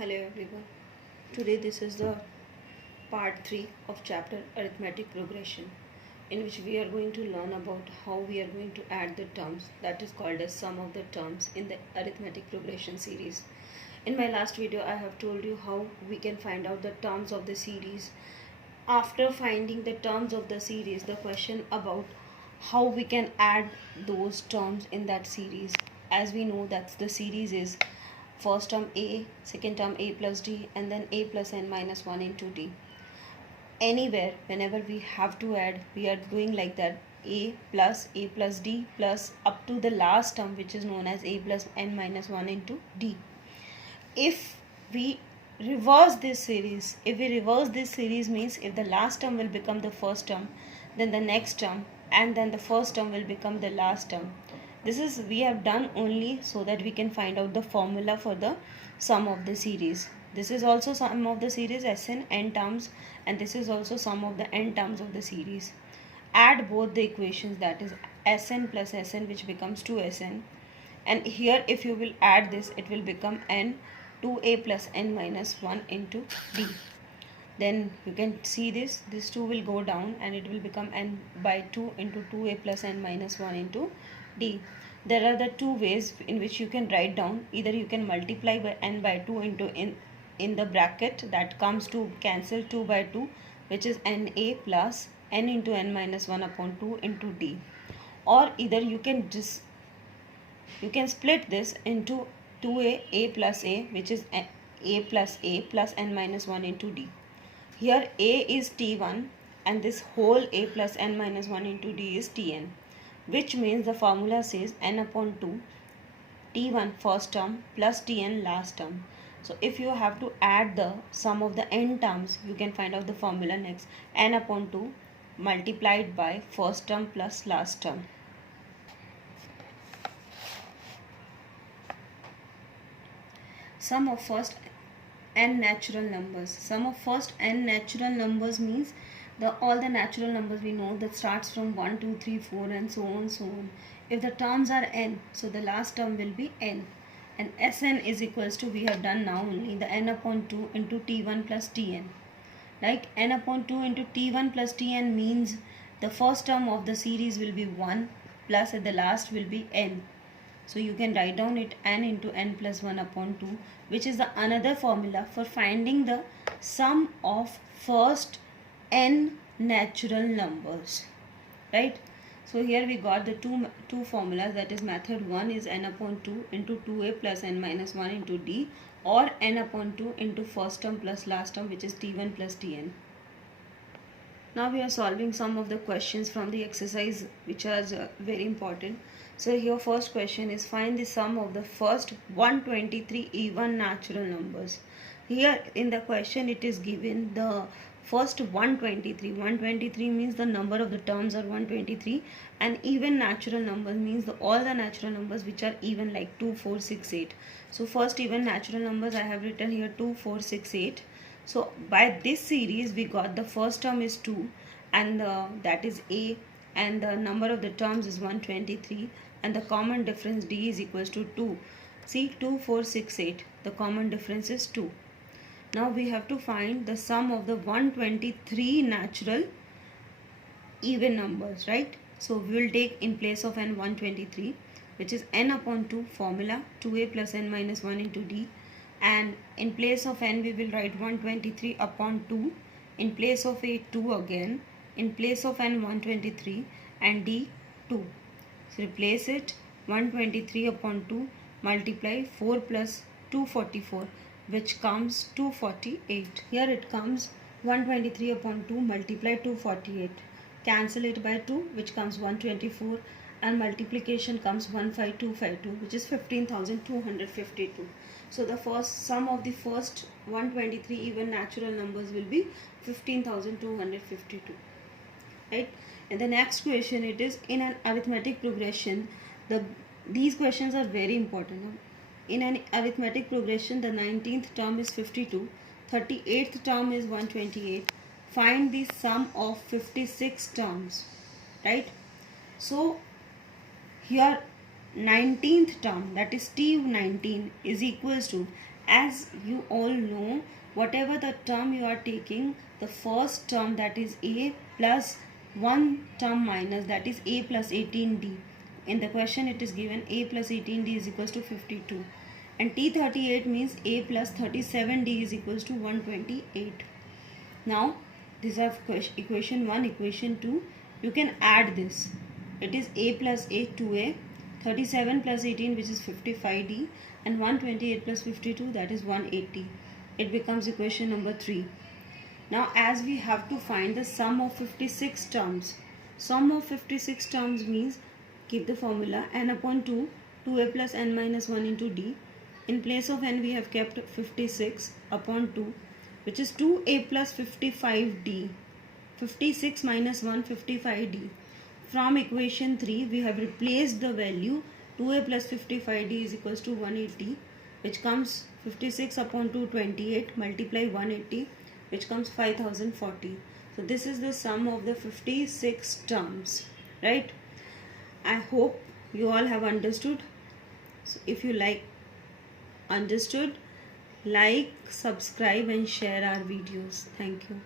Hello everyone. Today this is the part 3 of chapter arithmetic progression, in which we are going to learn about how we are going to add the terms that is called as sum of the terms in the arithmetic progression series. In my last video I have told you how we can find out the terms of the series. After finding the terms of the series, the question about how we can add those terms in that series. As we know that the series is first term a, second term a plus d, and then a plus n minus 1 into d. Anywhere, whenever we have to add, we are doing like that: a plus d plus up to the last term, which is known as a plus n minus 1 into d. If we reverse this series, means if the last term will become the first term, then the next term, and then the first term will become the last term. This is we have done only so that we can find out the formula for the sum of the series. This is also sum of the series Sn n terms, and this is also sum of the n terms of the series. Add both the equations, that is Sn plus Sn, which becomes 2Sn, and here if you will add this, it will become n 2a plus n minus 1 into d. Then you can see this 2 will go down and it will become n by 2 into 2a plus n minus 1 into d. There are the two ways in which you can write down. Either you can multiply by n by 2 into in the bracket, that comes to cancel 2 by 2, which is na plus n into n minus 1 upon 2 into d. Or either you can split this into 2a plus a, which is a plus n minus 1 into d. Here a is t1 and this whole a plus n minus 1 into d is tn, which means the formula says n upon 2 t1 first term plus tn last term. So if you have to add the sum of the n terms, you can find out the formula next: n upon 2 multiplied by first term plus last term. Sum of first n natural numbers. Sum of first n natural numbers means all the natural numbers we know that starts from 1, 2, 3, 4 and so on. If the terms are n, so the last term will be n, and Sn is equals to, we have done now only, the n upon 2 into t1 plus tn. Like n upon 2 into t1 plus tn means the first term of the series will be 1 plus at the last will be n. So you can write down it n into n plus 1 upon 2, which is the another formula for finding the sum of first n natural numbers, right? So here we got the two formulas, that is method 1 is n upon 2 into 2a plus n minus 1 into d, or n upon 2 into first term plus last term, which is t1 plus tn. Now we are solving some of the questions from the exercise which are very important. So here first question is: find the sum of the first 123 even natural numbers. Here in the question it is given the first 123. 123 means the number of the terms are 123, and even natural numbers means all the natural numbers which are even, like 2, 4, 6, 8. So first even natural numbers I have written here 2, 4, 6, 8. So by this series we got the first term is 2 and that is a, and the number of the terms is 123, and the common difference d is equals to 2. See, 2, 4, 6, 8. The common difference is 2. Now we have to find the sum of the 123 natural even numbers, right? So we will take in place of n 123, which is n upon 2 formula 2a plus n minus 1 into d, and in place of n we will write 123 upon 2, in place of a 2 again, in place of n 123, and d 2. So replace it: 123 upon 2 multiply 4 plus 244, which comes 248. Here it comes 123 upon 2 multiply 248. Cancel it by 2, which comes 124, and multiplication comes 15252, which is 15,252. So the first sum of the first 123 even natural numbers will be 15,252, right? And the next question, it is in an arithmetic progression. These questions are very important. In an arithmetic progression, the 19th term is 52, 38th term is 128. Find the sum of 56 terms, right? So here 19th term, that is T19, is equals to as you all know, whatever the term you are taking, the first term, that is a, plus one term minus, that is a plus 18d. In the question it is given a plus 18d is equals to 52, and T38 means a plus 37d is equals to 128. Now these are equation 1, equation 2. You can add this. It is a plus a, 2a, 37 plus 18, which is 55d, and 128 plus 52, that is 180. It becomes equation number 3. Now as we have to find the sum of 56 terms, sum of 56 terms means, keep the formula n upon 2, 2a plus n minus 1 into d. In place of n we have kept 56 upon 2, which is 2a plus 55d. 56 minus 1, 55d. From equation 3 we have replaced the value 2a plus 55d is equals to 180, which comes 56 upon 2, 28, multiply 180, which comes 5040. So this is the sum of the 56 terms, right? I hope you all have understood. So if you understood, like, subscribe and share our videos. Thank you.